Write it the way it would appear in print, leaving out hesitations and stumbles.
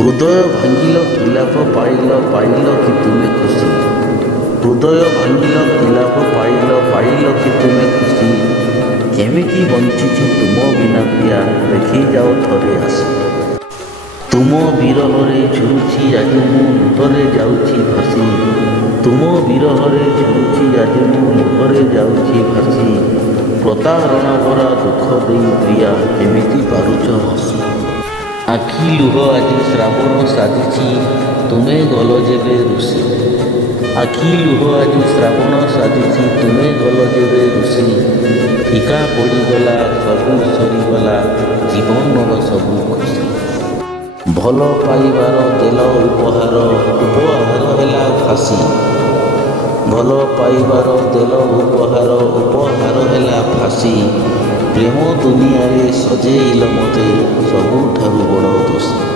ହୃଦୟ ଭାଙ୍ଗିଲ ଖିଲାପ ପାଇଲ କି ତୁମେ ଖୁସି। ହୃଦୟ ଭାଙ୍ଗିଲ ଖିଲାପ ପାଇଲ କି ତୁମେ ଖୁସି। କେମିତି ବଞ୍ଚିଛି ତୁମ ବିନା ପ୍ରିୟା, ଦେଖି ଯାଅ ଥରେ ଆସି। ତୁମ ବିରହରେ ଝୁରୁଛି ଆଜି ମୁଁ, ଲୁହରେ ଯାଉଛି ଭାସି। ତୁମ ବିରହରେ ଝୁରୁଛି ଆଜି ମୁଁ, ଲୁହରେ ଯାଉଛି ଭାସି। ପ୍ରତାରଣା ଭରା ଦୁଃଖ ଦେଇ ପ୍ରିୟା, କେମିତି ପାରୁଛ ହସି। ଆଖି ଲୁହ ଆଜି ଶ୍ରାବଣ ସାଜିଛି, ତୁମେ ଗଲ ଯେବେ ରୁଷି। ଆଖି ଲୁହ ଆଜି ଶ୍ରାବଣ ସାଜିଛି, ତୁମେ ଗଲ ଯେବେ ରୁଷି। ଫିକା ପଡ଼ିଗଲା ସବୁ ସରିଗଲା, ଜୀବନର ସବୁ ଖୁସି। ଭଲ ପାଇବାର ଦେଲ ଉପହାର, ଉପହାର ହେଲା ଫାଶୀ। ଭଲ ପାଇବାର ଦେଲ ଉପହାର, ଉପହାର ହେଲା ଫାଶୀ। ପ୍ରେମ ଦୁନିଆରେ ସଜେଇଲ ମୋତେ, ସବୁଠାରୁ ବଡ଼ ଦୋଷୀ।